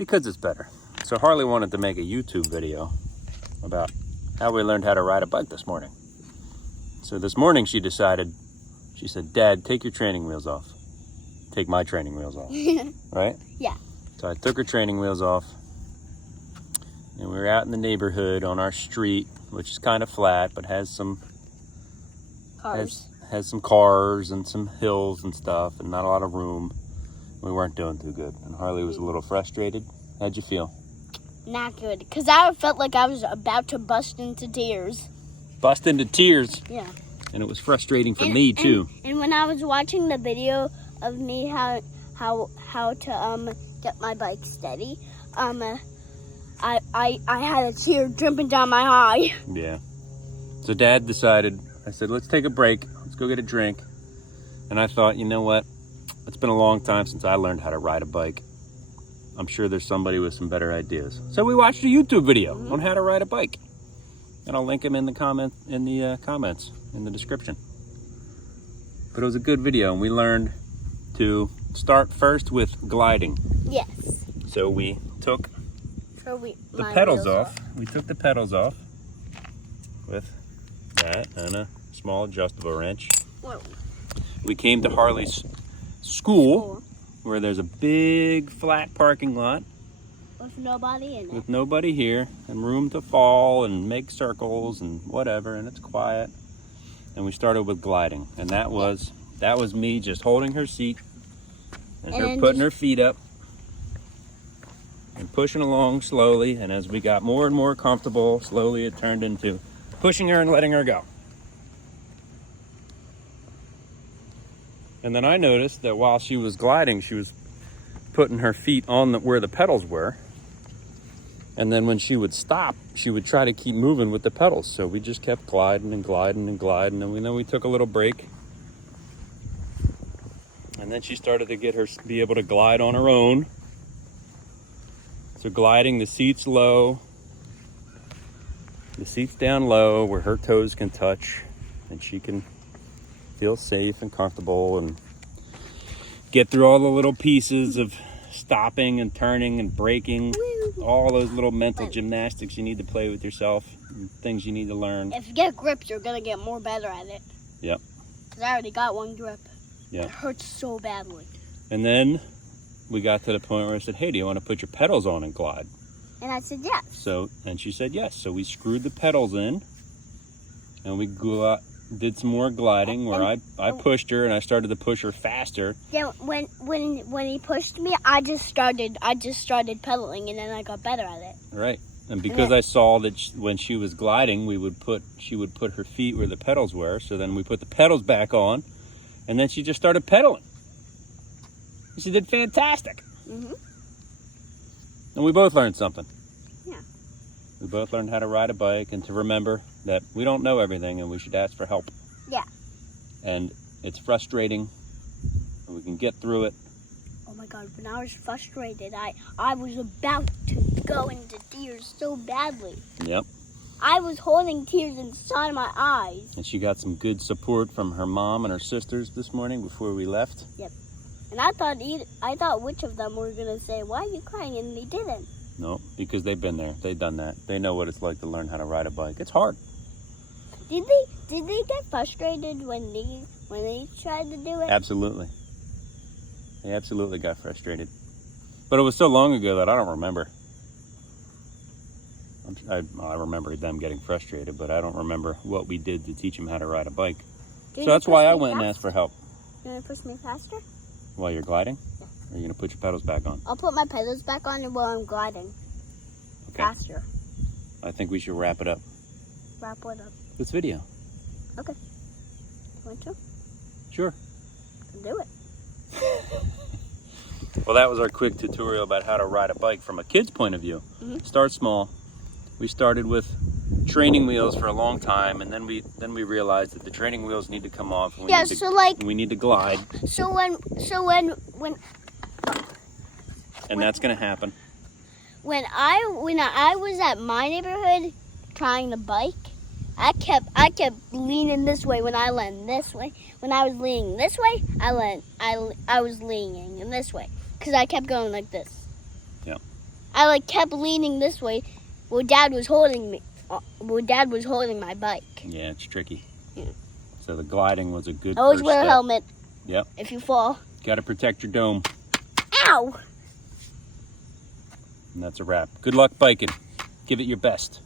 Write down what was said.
because it's better. So Harley wanted to make a YouTube video about how we learned how to ride a bike this morning. So this morning she said, Dad, take your training wheels off. Take my training wheels off, right? Yeah. So I took her training wheels off, and we were out in the neighborhood on our street, which is kind of flat, but has some Cars. has some cars and some hills and stuff, and not a lot of room. We weren't doing too good, and Harley was a little frustrated. How'd you feel? Not good, because I felt like I was about to bust into tears. Bust into tears? Yeah. And it was frustrating for me too. And when I was watching the video of me how to get my bike steady, I had a tear dripping down my eye. Yeah. So Dad decided, I said, let's take a break. Let's go get a drink. And I thought, you know what? It's been a long time since I learned how to ride a bike. I'm sure there's somebody with some better ideas. So we watched a YouTube video on how to ride a bike. And I'll link them in the comments in the description. But it was a good video, and we learned to start first with gliding. Yes. So we took the my pedals wheels off. We took the pedals off with that and a small adjustable wrench. Whoa. We came to Harley's school where there's a big flat parking lot With nobody in it. with nobody here and room to fall and make circles and whatever, and it's quiet. And we started with gliding, and that was me just holding her seat and her putting her feet up and pushing along slowly. And as we got more and more comfortable, slowly it turned into pushing her and letting her go. And then I noticed that while she was gliding, she was putting her feet on where the pedals were. And then when she would stop, she would try to keep moving with the pedals. So we just kept gliding and gliding and gliding. And then we took a little break. And then she started to be able to glide on her own. So gliding, the seat's low. The seat's down low where her toes can touch. And she can feel safe and comfortable and get through all the little pieces of stopping and turning and braking. All those little mental gymnastics you need to play with yourself, and things you need to learn. If you get grips, you're going to get more better at it. Yep. Because I already got one grip. Yeah. It hurts so badly. And then we got to the point where I said, hey, do you want to put your pedals on and glide? And I said yes. And she said yes. So we screwed the pedals in, and we did some more gliding where I pushed her and I started to push her faster. Yeah, when he pushed me, I just started pedaling, and then I got better at it. Right. And because I saw that when she was gliding, she would put her feet where the pedals were. So then we put the pedals back on, and then she just started pedaling. She did fantastic. Mhm. And we both learned something. Yeah. We both learned how to ride a bike and to remember that we don't know everything and we should ask for help. Yeah. And it's frustrating, and we can get through it. Oh my God, when I was frustrated, I was about to go into tears so badly. Yep. I was holding tears inside of my eyes. And she got some good support from her mom and her sisters this morning before we left. Yep. And I thought which of them were going to say, why are you crying? And they didn't. No, because they've been there. They've done that. They know what it's like to learn how to ride a bike. It's hard. Did they get frustrated when they tried to do it? Absolutely. They absolutely got frustrated. But it was so long ago that I don't remember. I remember them getting frustrated, but I don't remember what we did to teach them how to ride a bike. So that's why I went and asked for help. You want to push me faster? While you're gliding? Yeah. Or are you going to put your pedals back on? I'll put my pedals back on while I'm gliding. Okay. Faster. I think we should wrap it up. Wrap what up? This video. Okay. Want to? Sure. Do it. Well, that was our quick tutorial about how to ride a bike from a kid's point of view. Mm-hmm. Start small. We started with training wheels for a long time, and then we realized that the training wheels need to come off. And we need to glide. So when And that's going to happen. When I was at my neighborhood trying the bike, I kept leaning this way when I leaned this way. When I was leaning this way, I was leaning in this way because I kept going like this. Yeah. I like kept leaning this way. Well, Dad was holding me. Well, Dad was holding my bike. Yeah, it's tricky. Yeah. So the gliding was a good Always first wear a step. helmet. Yep. If you fall. Got to protect your dome. Ow! And that's a wrap. Good luck biking. Give it your best.